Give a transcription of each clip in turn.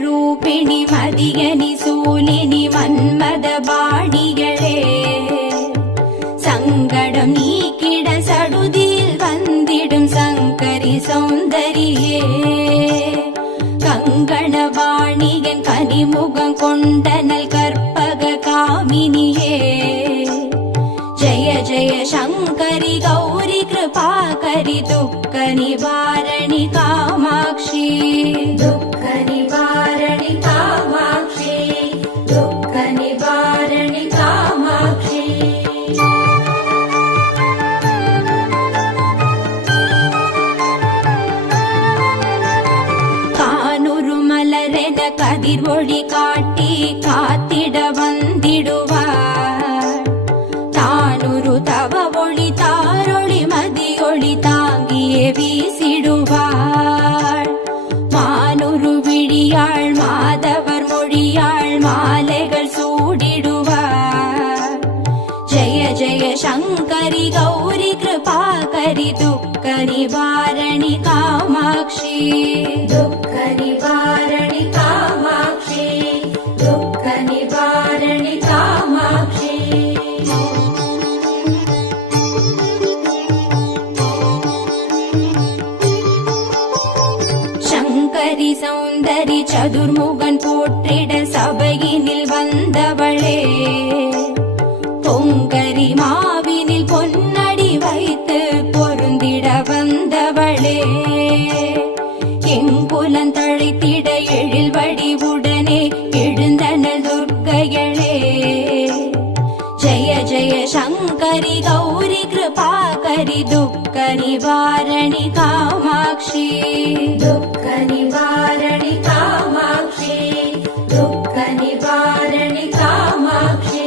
ರೂಪಿಣಿ ಮದಿಯನಿ ಸೂಲಿನಿ ಮನ್ಮದ ಬಾಣಿಗಳೇ சங்கடம் நீக்கிட சடுதியில் வந்திடும் சங்கரி சௌந்தரியே கங்கணவாணியன் கனிமுகம் கொண்டனல் கற்பக காமினியே ஜய ஜய சங்கரி கௌரி கிருபாகரி துக்க நிவாரணி காமாட்சி துக்க நிவாரணி காமாட்சி துக்க நிவாரணி காமாட்சி கதிர் ஒளி காட்டி காத்திட வந்திடுவார் தானுரு தவ ஒளி தாரொளி மதியொளி தாங்கியே வீசிடுவார் மானுரு விழியாள் மாதவர் மொழியாள் மாலைகள் சூடிடுவார் ஜெய ஜெய சங்கரி கௌரி கிருபாகரி துக்க நிவாரணி காமாட்சி துக்க நிவாரணி காமாட்சி துக்க நிவாரணி காமாட்சி சங்கரி சௌந்தரி சதுர்முகன் போற்றிட சபையினில் வந்தவளே பொங்கரி மாவினில் பொன்னடி வைத்து பொருந்திட வந்தவளே எங்குலன் தழைத்திட எழில் வடிவுடனே எழுந்தனல் துர்க்கையளே ஜய ஜய சங்கரி கௌரி கிருபாகரி துக்க நிவாரணி காமாட்சி துக்க நிவாரணி காமாட்சி துக்க நிவாரணி காமாட்சி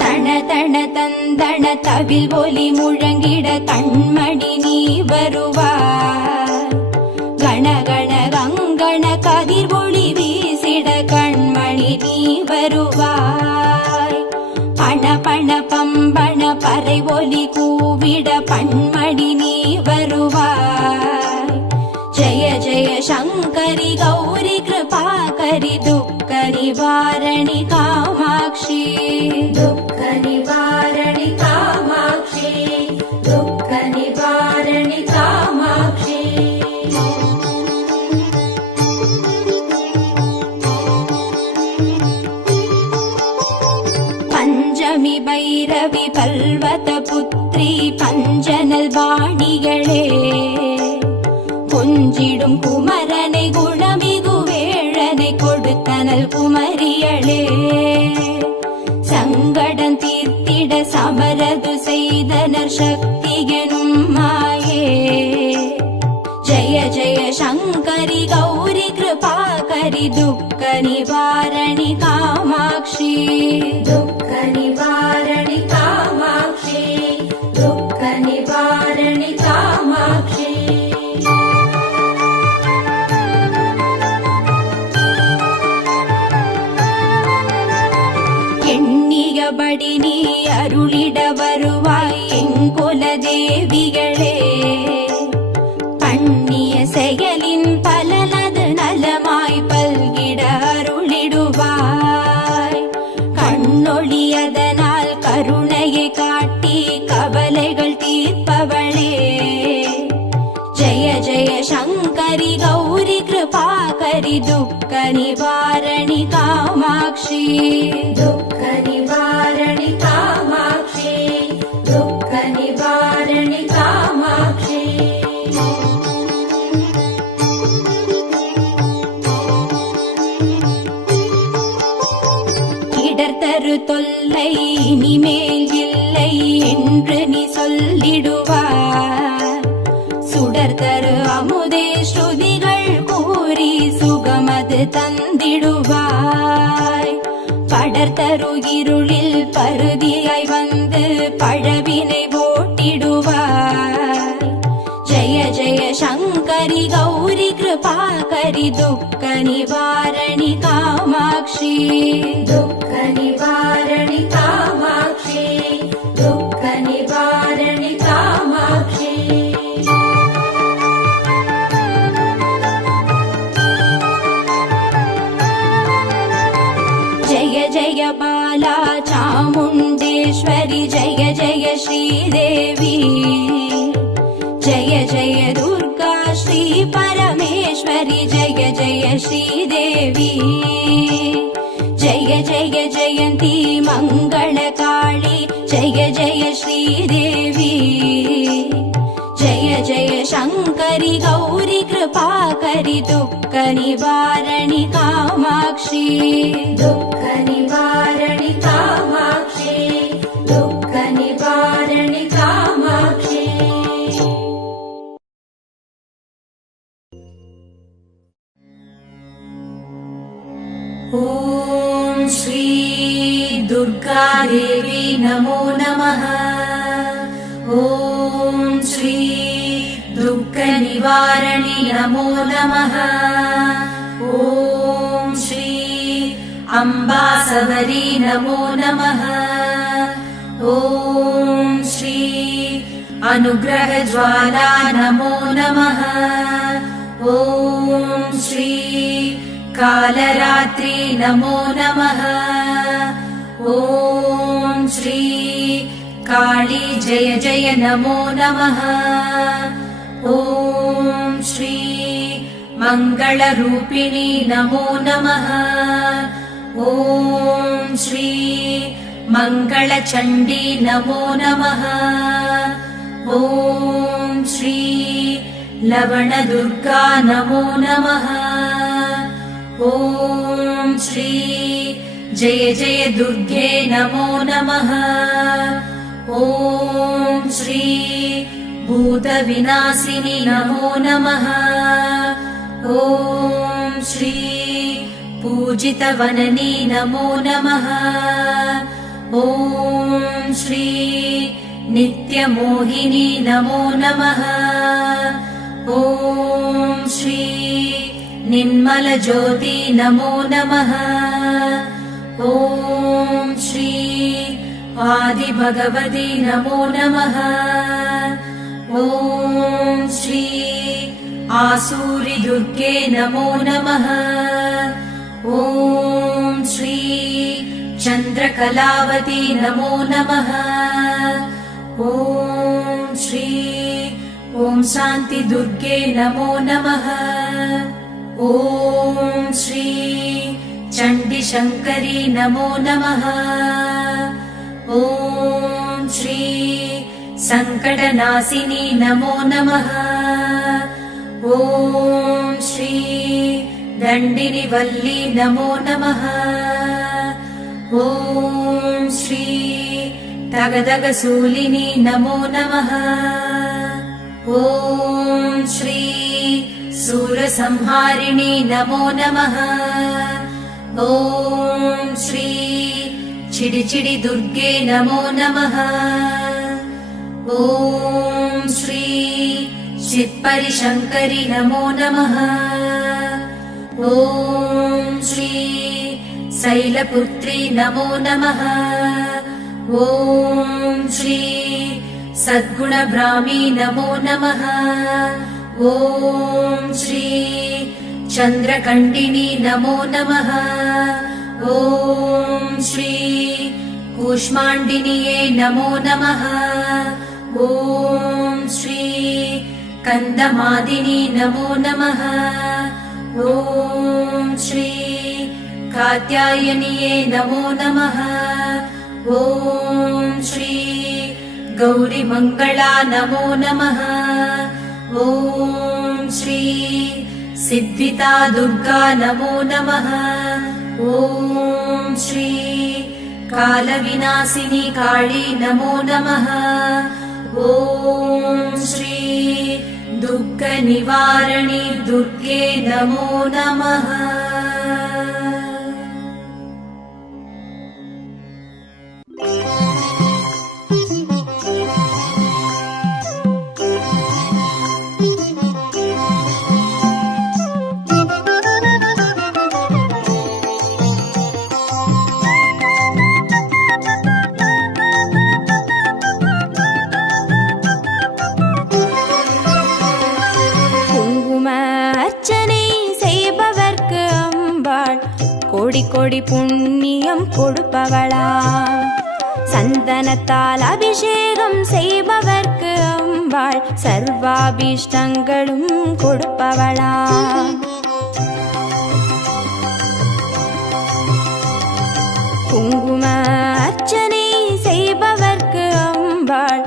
தண தந்தன தவில் ஒலி முழங்கிட கண்மணி நீ வருவார் கணகண கங்கண கதிர் ஒளி வீசிட கண்மணி நீ வருவாய் பண பண பம்பண பறை ஒலி கூவிட பண்மணி நீ வருவாய் ஜய ஜய சங்கரி கௌரி கிருபாகரி துக்க நிவாரணி காமாட்சி துக்க நிவாரணி காமாட்சி துக்க நிவாரணி காமாட்சி பஞ்சமி பைரவி பல்வத புத்ரி பஞ்சனல் வாணிகளே கொஞ்சிடும் குமரனை குணமிகு வேழனை கொடுத்தனல் குமரியளே சங்கடம் தீர்த்திட சமரது செய்தனர் சக்தியனும் மாயே ஜய ஜய சங்கரி கௌரி கிருபாகரி துக்க நிவாரணி காமாட்சி துக்க நிவாரணி காமாட்சி துக்க நிவாரணி காமாட்சி எண்ணியபடி நீ அருளிட வருவாய் எங்குல தேவிகளே பண்ணிய செயலின் பலனது நலமாய் பல்கிட அருளிடுவாய் கண்ணொழியதனால் கருணையை காட்டி கவலைகள் தீர்ப்பவளே ஜய ஜய சங்கரி கௌரி கிருபாகரி துக்க நிவாரணி காமாட்சி துக்க நிவாரணி காமாட்சி துக்க நிவாரணி காமாட்சி இடர்தரு தொல்லை இனிமேல் இல்லை என்று நீ சொல்லிடுவார் சுடர்தரு அமுதே ஸ்ருதிகள் கூறி சுகமது தந்திடுவாய் படர்தரு இருளில் பருதியாய் வந்து பழவினை दुःख निवारणि कामाक्षी दुःख निवारणि कामाक्षी दुःख निवारणि कामाक्षी जय जय बाला चामुण्डेश्वरि जय जय श्रीदेवी जय जय दुर्गा श्री परमेश्वरि जय जय श्रीदेवी जय जय जयन्ती मङ्गलकाली जय जय श्रीदेवी जय जय शङ्करि गौरि कृपाकरि दुःख निवारणि कामाक्षी दुःख निवारणि कामाक्षी दुःख निवारणि कामाक्षी ॐ श्री दुर्गा देवी नमो नमः ॐ श्री दुःख निवारणि नमो नमः ॐ श्री अम्बा सबरी नमो नमः ॐ श्री अनुग्रह ज्वाला नमो नमः ॐ श्री कालरात्रि नमो नमः ॐ श्री काली जय जय नमो नमः ॐ श्री मङ्गलरूपिणी नमो नमः ॐ श्री मङ्गलचण्डी नमो नमः ॐ श्री लवणदुर्गा नमो नमः ॐ श्री जय जय दुर्गे नमो नमः ॐ श्री भूतविनाशिनि नमो नमः ॐ श्री पूजितवननी नमो नमः ॐ श्री नित्यमोहिनी नमो नमः ॐ श्री निर्मलज्योति नमो नमः ॐ श्री आदिभगवती नमो नमः ॐ श्री आसूरि दुर्गे नमो नमः ॐ श्री चन्द्रकलावती नमो नमः ॐ श्री ॐ शान्ति दुर्गे नमो नमः ॐ श्री चण्डी शङ्करी नमो नमः ॐ श्री सङ्कटनाशिनी नमो नमः ॐ श्री दण्डिनि वल्ली नमो नमः ॐ श्री तगदगसूलिनी नमो नमः ॐ श्री सूरसंहारिणी नमो नमः ॐ श्री चिडिचिडि दुर्गे नमो नमः ॐ श्री चित्परि शङ्करि नमो नमः ॐ श्री शैलपुत्री नमो नमः ॐ श्री सद्गुणब्राह्मी नमो नमः ॐ श्री चन्द्रकण्डिनी नमो नमः ॐ श्री कूष्माण्डिन्ये नमो नमः ॐ श्री कन्दमादिनी नमो नमः ॐ श्री कात्यायन्ये नमो नमः ॐ श्री गौरीमङ्गला नमो नमः ॐ श्री सिद्धिता दुर्गा नमो नमः ॐ श्री कालविनाशिनी काली नमो नमः ॐ श्री दुःखनिवारणि दुर्गे नमो नमः கோடி புண்ணியம் கொடுப்பவளாம். சந்தனத்தால் அபிஷேகம் செய்பவர்க்கு அம்பாள் சர்வாபிஷ்டங்களும் கொடுப்பவளாம். குங்கும அர்ச்சனை செய்பவர்க்கு அம்பாள்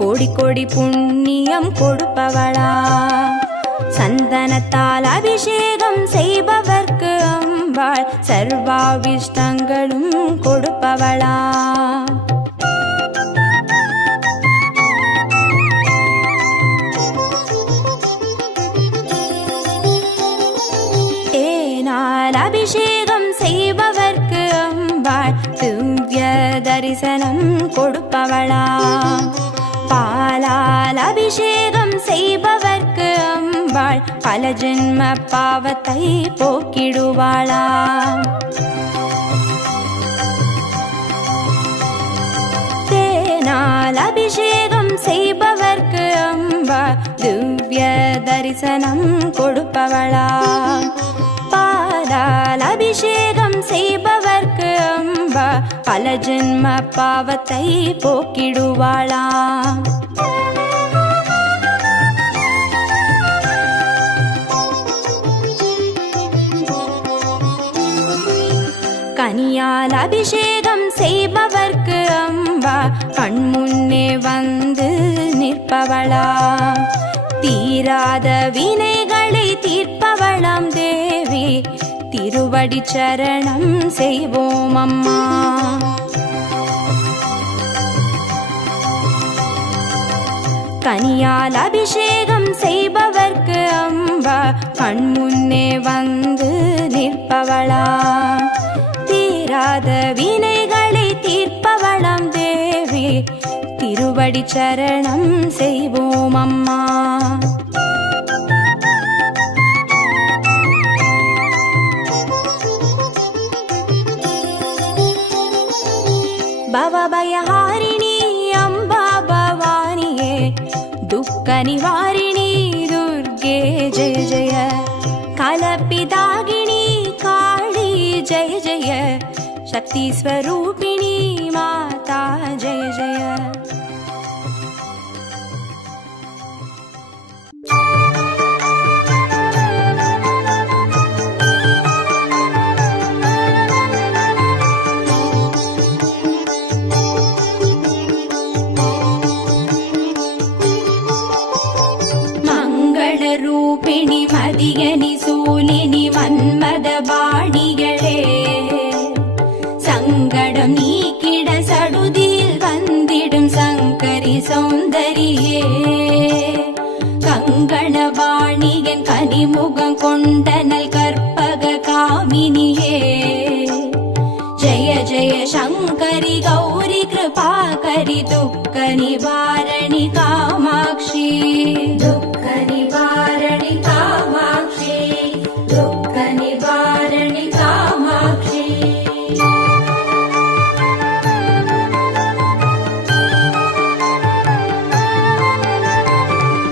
கோடி கோடி புண்ணியம் கொடுப்பவளாம். சந்தனத்தால் அபிஷேகம் செய்பவர்க்கு அம்பாள் சர்வாபிஷ்டங்களும் கொடுப்பவளாம். தேனால் அபிஷேகம் செய்பவர்க்கு அம்பாள் திவ்ய தரிசனம் கொடுப்பவளாம். பாலால் அபிஷேகம் செய்பவர்க்கு அம்பாள் பல ஜென்ம பாவத்தை போக்கிடுவாளாம். தேனால் அபிஷேகம் செய்பவர்க்கு அம்பாள் திவ்ய தரிசனம் கொடுப்பவளாம். பாலால் அபிஷேகம் செய்பவர்க்கு அம்பா பல ஜென்ம பாவத்தை போக்கிடுவாளாம். கனியால் அபிஷேகம் செய்பவர்க்கு அம்பா கண்முன்னே வந்து நிற்பவளாம். தீராத வினைகளை தீர்ப்பவளாம் தேவி திருவடி சரணம் செய்வோம் அம்மா. கனியால் அபிஷேகம் செய்பவர்க்கு அம்பா கண்முன்னே வந்து நிற்பவளாம். தீராத வினைகளை தீர்ப்பவளாம் தேவி திருவடி சரணம் செய்வோம் அம்மா. பவபயஹாரிணி அம்பா பவானியே துக்க நிவாரிணி துர்கே ஜெய ஜெய. கலப்பிதாகினி காளி ஜெய ஜெய. சக்தி ஸ்வரூபிணி மாதா ஜெய ஜெய. ரூபிணி மதியனி சூலினி மன்மத பாணிகளே சங்கடம் நீக்கிட சடுதியில் வந்திடும் சங்கரி சௌந்தரியே. கங்கண பாணியன் கனிமுகம் கொண்டனல் கற்பக காமினியே. ஜெய ஜெய சங்கரி கௌரி கிருபாகரி துக்க நிவாரணி காமாட்சி. துக்க நிவாரணி காமாட்சி. துக்க நிவாரணி காமாட்சி.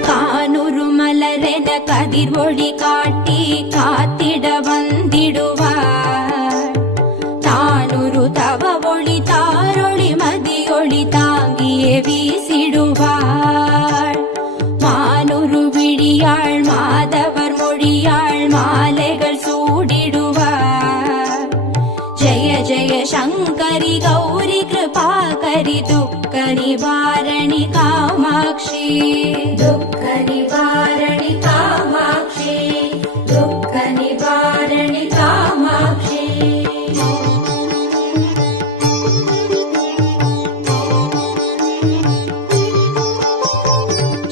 கானுரு மலரென கதிர் ஒளி காட்டி காத்திட வந்திடுவார். தானுரு தவ ஒளி தாரொளி மதியொளி தாங்கியே வீசிடுவாள். மானுரு விழியாள் மாதவர் மொழியாள் மாலைகள் சூடிடுவார். ஜெய ஜெய சங்கரி கௌரி கிருபாகரி துக்க நிவாரணி காமாட்சி. துக்க நிவாரணி காமாட்சி. துக்க நிவாரணி காமாட்சி.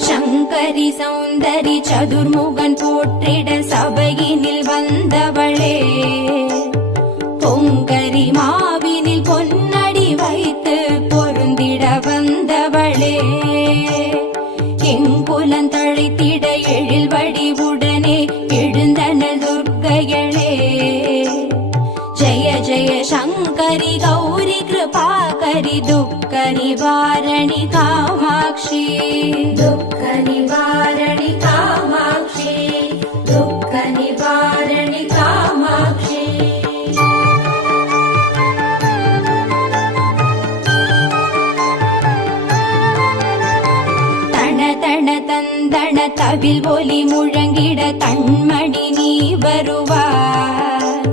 சங்கரி சௌந்தரி சதுர்முகன் போற்றிட சபையினில் வந்தவளே. பொங்கரி மாவினில் பொன்னடி வைத்து பொருந்திட வந்தவளே. எங்குலன் தழைத்திட எழில் வடிவுடனே எழுந்தனல் துர்க்கையளே. ஜெய ஜெய சங்கரி கௌரி கிருபாகரி துக்க நிவாரணி காமாட்சி. துக்க நிவாரணி காமாட்சி. துக்க நிவாரணி காமாட்சி. தவில் ஒலி முழங்கிட கண்மணி நீ வருவாய்.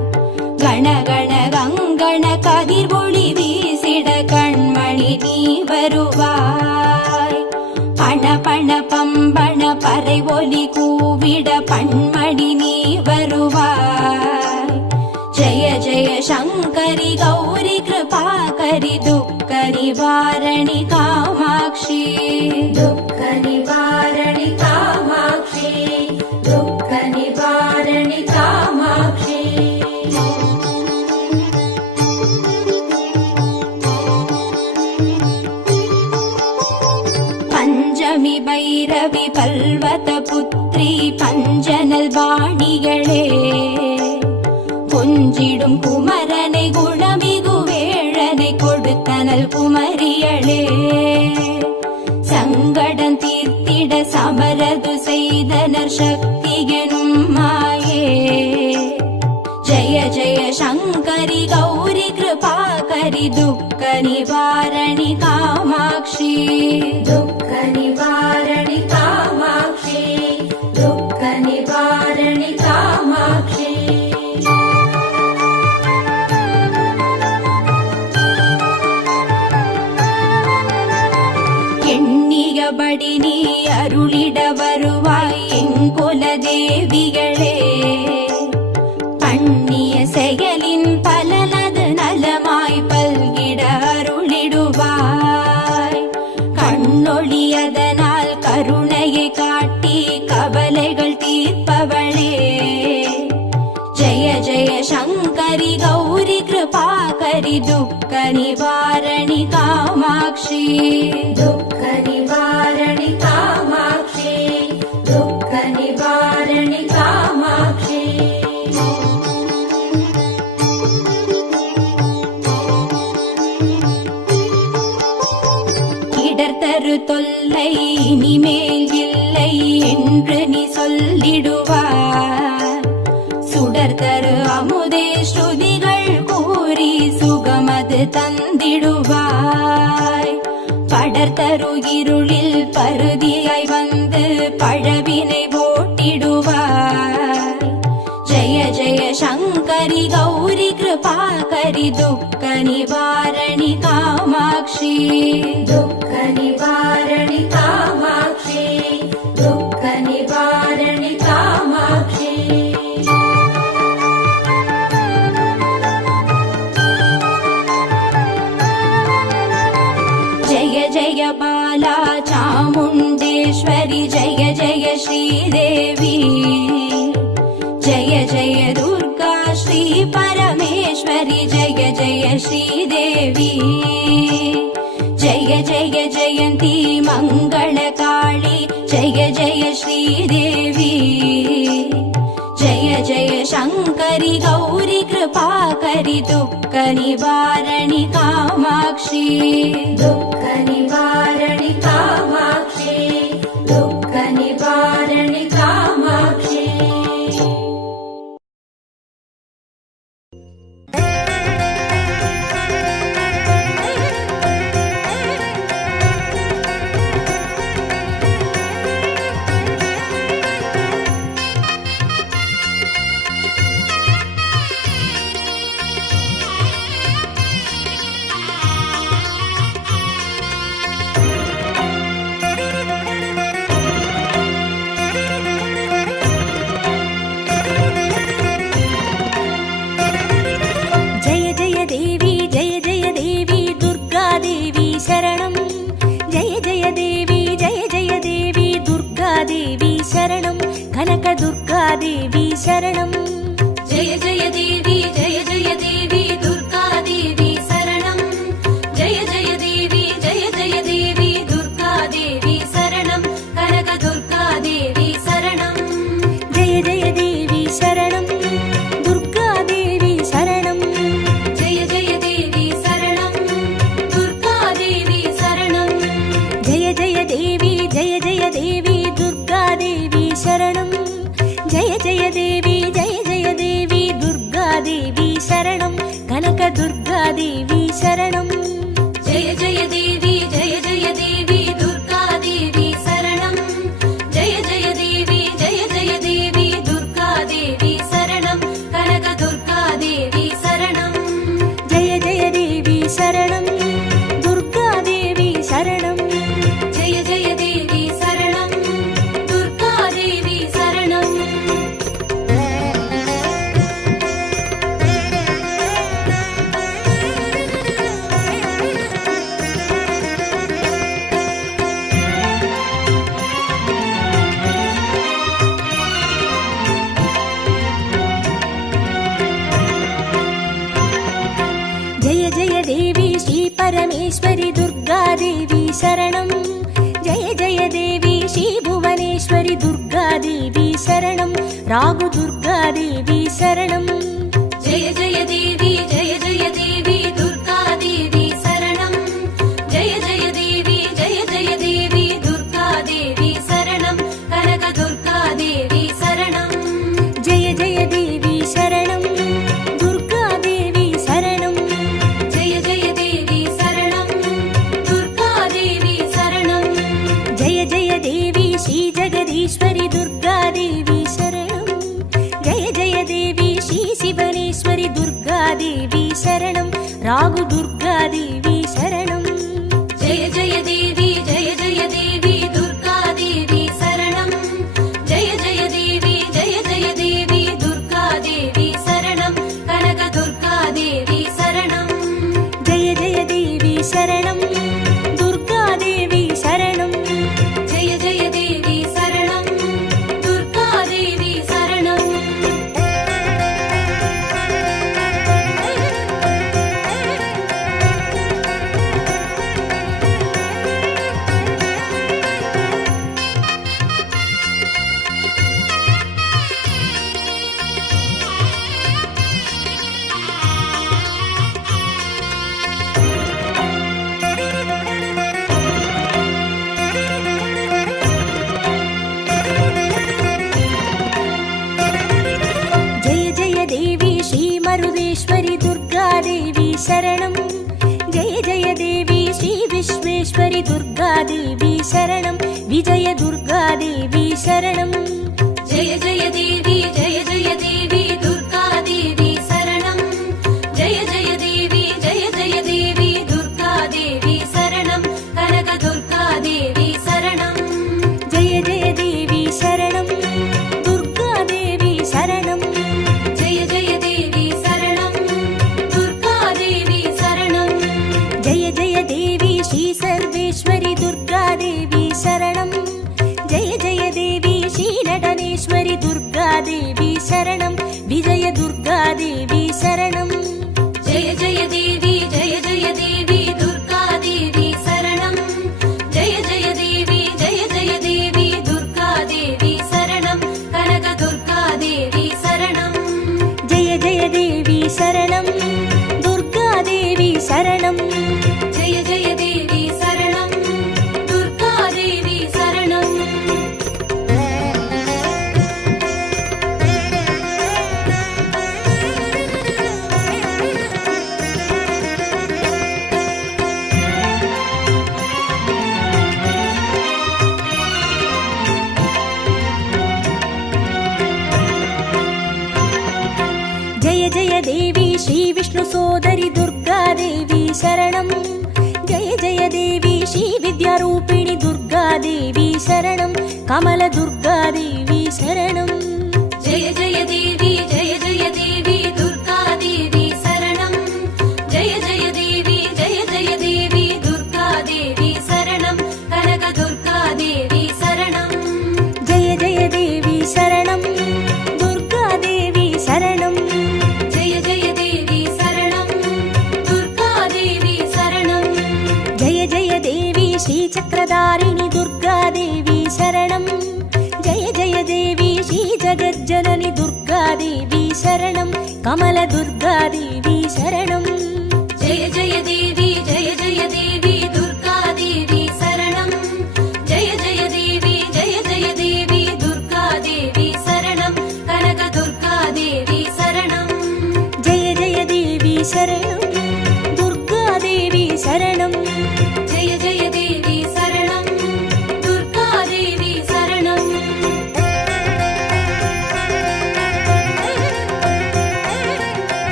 கணகண கங்கண கதிர் ஒளி வீசிட கண்மணி நீ வருவாய். பண பண பம்பண பறை ஒலி கூவிட பண்மணி நீ வருவாய். ஜய ஜய சங்கரி கௌரி கிருபாகரி துக்க நிவாரணி காமாட்சி. दुःख निवारणि कामाक्षी दुःख निवारणि कामाक्षी. பஞ்சமி பைரவி பல்வத புத்ரி பஞ்சனல் வாணிகளே, கொஞ்சிடும் குமரனை குணமிகு வேழனை கொடுத்தனல் குமரியளே. சங்கடம் தீர்த்திட சமரது செய்தனர் சக்தி எனும் மாயே. ஜய ஜய சங்கரி கௌரி கிருபாகரி துக்க நிவாரணி காமாட்சி. दुःख निवारणि कामाक्षी दुःख निवारणि कामाक्षी. எண்ணியபடி நீ அருளிட வருவாய் எங்குல தேவிகளே. பண்ணிய செயலின் பலனது நலமாய் பல்கிட அருளிடுவாய். கண்ணொழியதனால் கருணையை காட்டி கவலைகள் தீர்ப்பவளே. ஜய ஜய சங்கரி கௌரி கிருபாகரி துக்க நிவாரணி காமாட்சி. दुःख निवारणि कामाक्षी दुःख निवारणि कामाक्षी. இடர்தரு தொல்லை இனிமேல் இல்லை என்று நீ சொல்லிடுவார். சுடர்தரு அமுதே ஸ்ருதிகள் கூறி சுகமது தந்திடுவாய். படர்தரு இருளில் பருதியாய் வந்து பழவினை ஓட்டிடுவாய். ஜய ஜய சங்கரி கௌரி கிருபாகரி துக்க நிவாரணி காமாட்சி. दुःख निवारणि कामाक्षी दुःख निवारणि कामाक्षी. जय जय बाला चामुण्डेश्वरि जय जय श्रीदेवी. जय जय दुर्गा श्री परमेश्वरि जय जय श्रीदेवी. जय जय जयन्ती मङ्गलकाली जय जय श्रीदेवी. जय जय शङ्करि गौरी कृपाकरि दुःख निवारणि कामाक्षी. दुःख निवारणि कामाक्षी दुःख निवारणि कामाक्षी. देवी शरणं जय जय देवी दुर्गा देवी शरणं जय जय देवी दुर्गा देवी शरणं कनक दुर्गा देवी शरणं जय जय देवी शरणं दुर्गा देवी शरणं जय जय देवी शरणं दुर्गा देवी शरणं जय जय देवी दुर्गा देवी शरणं जय जय देवी दुर्गा देवी शरणं कनक दुर्गा देवी शरणं जय जय देवी दुर्गा देवी शरणं जय जय परमेश्वरि दुर्गादेवी शरणं जय जय देवी श्री भुवनेश्वरि दुर्गादेवी शरणं रागु दुर्गादेवी शरणं जय जय देवी दुर्गादेवी शरणं जय जय देवी दुर्गादेवी शरणं कनक दुर्गादेवी शरणं जय जय देवी शरणं दुर्गादेवी शरणं जय जय देवी शरणं दुर्गादेवी शरणं जय जय देवी श्री जगदीश्वरि दुर्गादेवी शरणं जय जय देवी श्री शिवनेश्वरि दुर्गादेवी शरणं रागु दुर्गादेवी शरणं जय जय देवी दुर्गादेवी शरणं जय जय देवी दुर्गादेवी शरणं कनक दुर्गादेवी शरणं जय जय देवी शरणं दुर्गादेवी शरणं जय जय देवी शरणं दुर्गादेवी शरणं जय जय देवी श्री मरुदेश्वरि दुर्गादेवी शरणं जय जय देवी श्री विश्वेश्वरि दुर्गादेवी शरणं विजय दुर्गादेवी शरणं जय जय देवी दुर्गादेवी शरणं जय जय देवी दुर्गादेवी शरणं कनक दुर्गादेवी शरणं जय जय देवी शरणं दुर्गादेवी शरणं जय जय देवी शरणं दुर्गादेवी शरणं जय जय देवी श्री सर्वेश्वरि दुर्गादेवी शरणं जय जय देवी श्री नटनेश्वरि दुर्गादेवी शरणं विजय दुर्गादेवी शरणं जय जय देवी दुर्गादेवी शरणं जय जय देवी दुर्गादेवी शरणं कनक दुर्गादेवी शरणं जय जय देवी शरणं दुर्गादेवी शरणं जय जय देवी शरणं दुर्गादेवी शरणं जय जय देवी श्री विष्णु सोदरि दुर्गादेवी शरणं जय जय देवी श्री विद्यारूपिणि दुर्गादेवी शरणं कमल दुर्गादेवी शरणं जय जय देवी दुर्गादेवी शरणं जय जय देवी दुर्गादेवी शरणं कनक दुर्गादेवी शरणं जय जय देवी शरणं दुर्गादेवी शरणं जय जय देवी शरणं दुर्गादेवी शरणं जय जय देवी श्री चक्रधारिणि दुर्गादेवी शरणं जय जय देवी श्री जगज्जननि दुर्गादेवी शरणं कमल दुर्गादेवी शरणं जय जय देवी दुर्गादेवी शरणं जय जय देवी दुर्गादेवी शरणं कनक दुर्गादेवी शरणं जय जय देवी शरणं दुर्गादेवी शरणं जय जय देवी शरणं दुर्गादेवी शरणं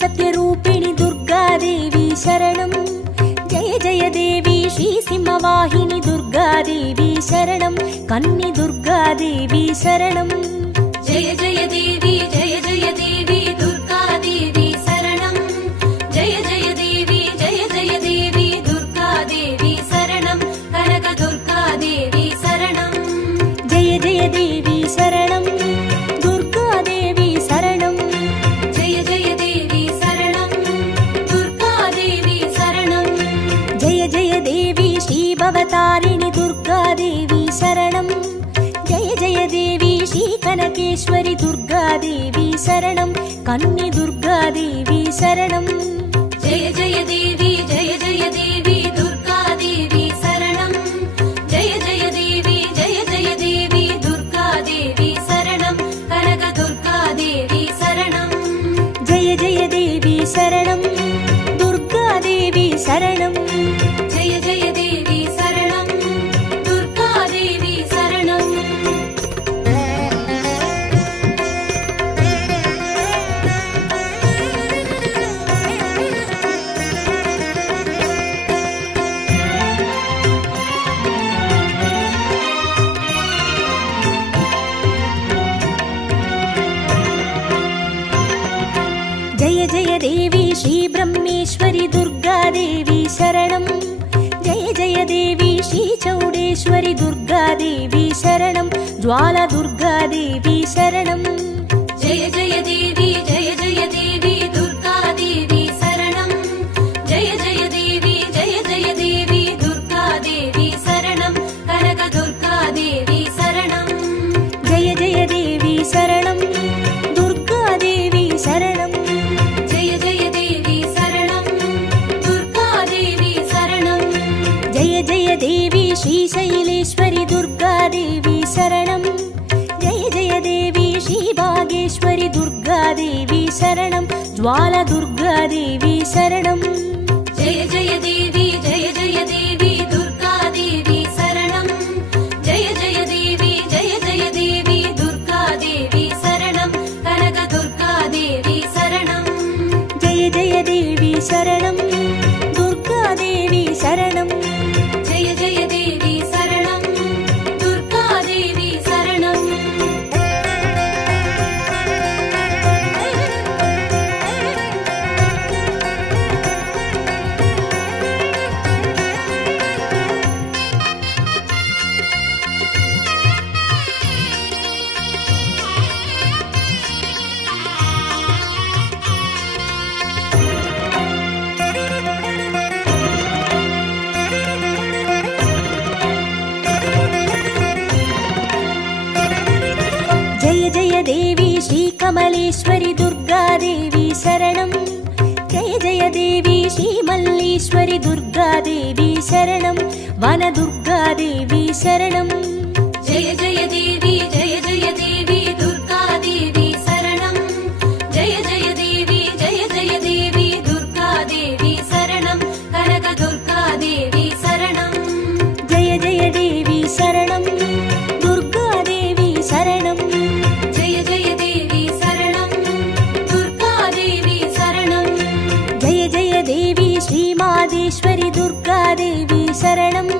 सत्यरूपिणि दुर्गादेवी शरणं जय जय देवी श्री सिंहवाहिनी दुर्गादेवी கன்னி துர்கா தேவி சரணம். ஜெய ஜெய தேவி ஜெய ஜெய தேவி துர்கா தேவி சரணம். ஜெய ஜெய தேவி ஜெய ஜெய தேவி துர்கா தேவி சரணம். கனக துர்கா தேவி சரணம். ஜெய ஜெய தேவி சரணம். துர்கா தேவி சரணம். ஜெய ஜெய தேவி சரணம். துர்கா தேவி சரணம். ஜெய ஜெய தேவி ஸ்ரீபவதாரிணி துர்கா தேவி சரணம். ஜெய ஜெய தேவி ஸ்ரீ கனகேஸ்வரி துர்கா தேவி சரணம். கன்னி துர்கா தேவி சரணம். ஜெய ஜெய தேவி ஜெய ஜெய தேவி துர்கா தேவி சரணம். ஜெய ஜெய தேவி ஜெய ஜெய தேவி துர்கா தேவி சரணம். கனக துர்கா தேவி சரணம். ஜெய ஜெய தேவி சரணம். துர்கா தேவி சரணம். ஜெய ஜெய தேவி சரணம். துர்கா தேவி சரணம். ஜெய ஜெய தேவி ஸ்ரீ பிரம்மேஸ்வரி துர்கா தேவி சரணம். ஜெய ஜெய தேவி ஸ்ரீ சௌடேஸ்வரி துர்கா தேவி சரணம். ஜுவாலா துர்கா தேவி சரணம். ஜெய ஜெய தேவி ஜெய ஜெய தேவி துர்கா தேவி சரணம். ஜெய ஜெய தேவி ஜெய ஜெய தேவி துர்கா தேவி சரணம். கனக துர்கா தேவி சரணம். ஜெய ஜெய தேவி சரணம். துர்கா தேவி சரணம். ஜெய ஜெய தேவி சரணம். துர்கா தேவி சரணம். ஜெய ஜெய தேவி ஸ்ரீ சைலேஸ்வரி துர்கா தேவி சரணம். ஜெய ஜெய தேவி ஸ்ரீ பாகேஸ்வரி துர்கா தேவி சரணம். ஜுவாலா துர்கா தேவி சரணம். ஜெய ஜெய தேவி ஜெய ஜெய தேவி துர்கா தேவி சரணம். ஜெய ஜெய தேவி ஜெய ஜெய தேவி துர்கா தேவி சரணம். கனக துர்கா தேவி சரணம். ஜெய ஜெய தேவி சரணம். துர்கா தேவி சரணம். ஜெய ஜெய தேவி சரணம். துர்கா தேவி சரணம். ஜெய ஜெய தேவி ஸ்ரீ கமலேஸ்வரி துர்கா தேவி சரணம். ஜெய ஜெய தேவி ஸ்ரீ மல்லீஸ்வரி துர்கா தேவி சரணம். வன துர்கா தேவி சரணம். ஜெய ஜெய தேவி ஜெய ஜெய தேவி துர்கா தேவி சரணம். ஜெய ஜெய தேவி ஜெய ஜெய தேவி துர்கா தேவி சரணம். கனக துர்கா தேவி சரணம். ஜெய ஜெய தேவி சரணம். துர்கா தேவி சரணம். ஜெய ஜெய தேவி சரணம். துர்கா தேவி சரணம். ஜெய ஜெய தேவி ஸ்ரீ மாதேஸ்வரி துர்கா தேவி சரணம்.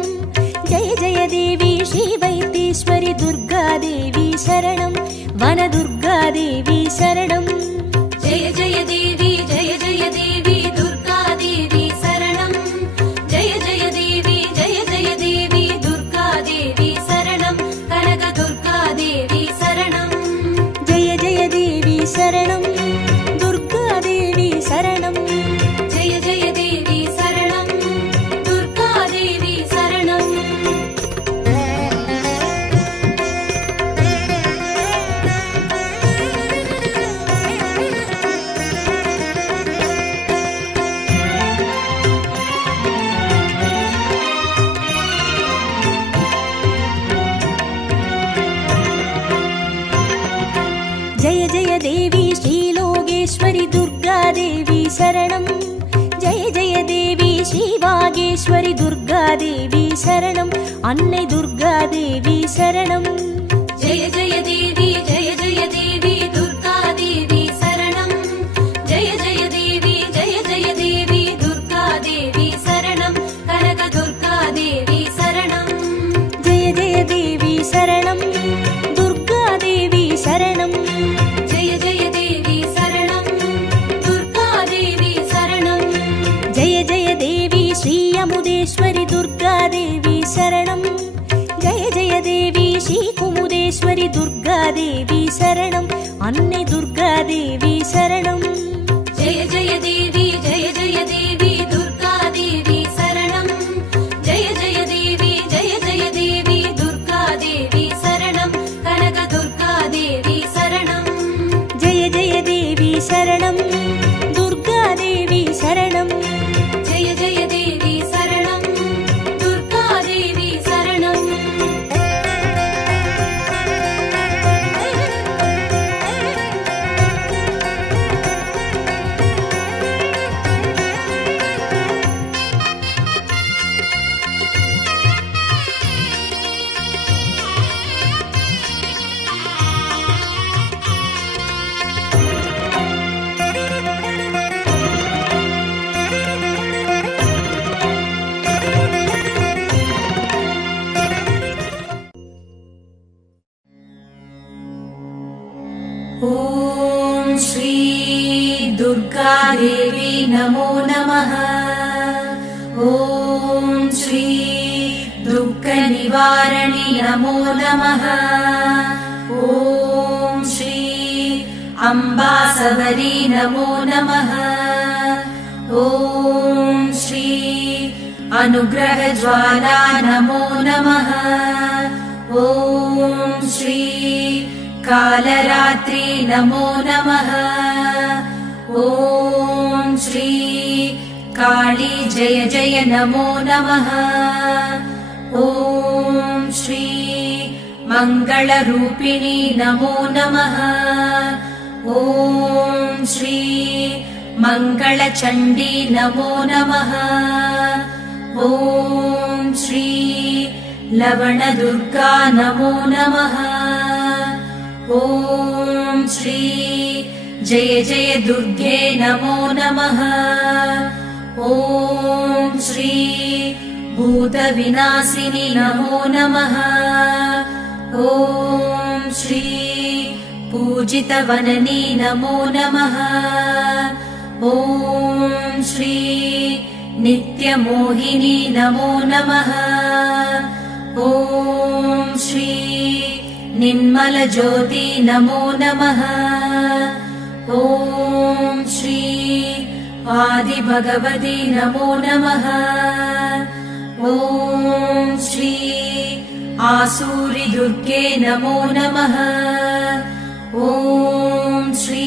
ஜெய ஜெய தேவி ஸ்ரீ வைத்தீஸ்வரி துர்கா தேவி சரணம். வன துர்கா தேவி சரணம். ஜெய ஜெய தேவி ஜெய ஜெய தேவி துர்கா தேவி சரணம். ஜெய ஜெய தேவி ஜெய ஜெய தேவி துர்கா தேவி சரணம். கனக துர்கா தேவி சரணம். ஜெய ஜெய தேவி சரணம். துர்கா தேவி சரணம். ஜெய ஜெய தேவி சரணம். துர்கா தேவி சரணம். ஜெய ஜெய தேவி ஸ்ரீ லோகேஸ்வரி துர்கா தேவி சரணம். ஜெய ஜெய தேவி ஸ்ரீ வாகேஸ்வரி துர்கா தேவி சரணம். அன்னை துர்கா தேவி சரணம். ஜெய ஜெய தேவி ஜெய ஜெய தேவி துர்கா தேவி சரணம். ஜெய ஜெய தேவி ஜெய ஜெய தேவி துர்கா தேவி சரணம். கனக துர்கா தேவி சரணம். ஜெய ஜெய தேவி சரணம். शरणं जय जय देवी शरणं दुर्गा देवी शरणं जय जय देवी श्रीयमुदेश्वरि दुर्गा देवी शरणं जय जय देवी श्रीकुमुदेश्वरि दुर्गा देवी शरणं अन्ने दुर्गा देवी शरणं जय जय देवी दुर्गा देवी शरणं जय जय देवी दुर्गा देवी शरणं कनक दुर्गा देवी शरणं जय जय देवी शरणं दुर्गा देवी शरणं जय जय देवी शरणं दुर्गा देवी शरणं ॐ श्री दुर्गा देवी नमो नमः। ॐ श्री दुःखनिवारणि नमो नमः। ॐ श्री अम्बा सबरी नमो नमः। ॐ श्री अनुग्रहज्वाला नमो नमः। ॐ श्री कालरात्रि नमो नमः। ॐ श्री काली जय जय नमो नमः। ॐ श्री मङ्गलरूपिणी नमो नमः। ॐ श्री मङ्गलचण्डी नमो नमः। ॐ श्री लवणदुर्गा नमो नमः। ॐ श्री जय जय दुर्गे नमो नमः। ॐ श्री भूतविनाशिनि नमो नमः। ॐ श्री पूजितवननी नमो नमः। ॐ श्री नित्यमोहिनी नमो नमः। ॐ श्री निर्मलज्योति नमो नमः। ॐ श्री आदिभगवती नमो नमः। ॐ श्री आसूरि दुर्गे नमो नमः। ॐ श्री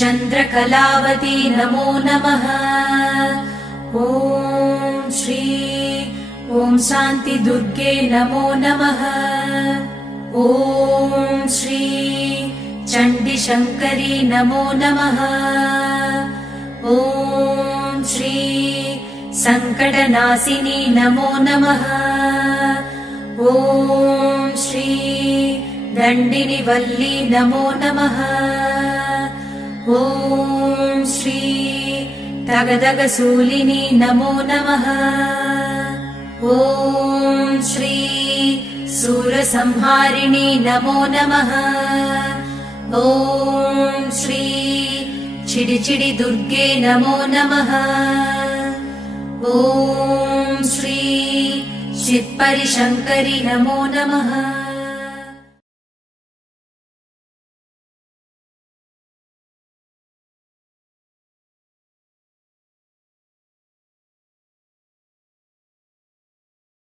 चन्द्रकलावती नमो नमः। ॐ श्री ॐ शान्ति दुर्गे नमो नमः। ॐ श्री चण्डीशङ्करी नमो नमः। ॐ श्री सङ्कटनाशिनी नमो नमः। ॐ श्री दण्डिनिवल्ली नमो नमः। ॐ श्री तगदगशूलिनी नमो नमः। ॐ श्री सूरसंहारिणी नमो नमः। ॐ श्री चिडिचिडि दुर्गे नमो नमः। ॐ श्री चित्परिशङ्करि नमो नमः।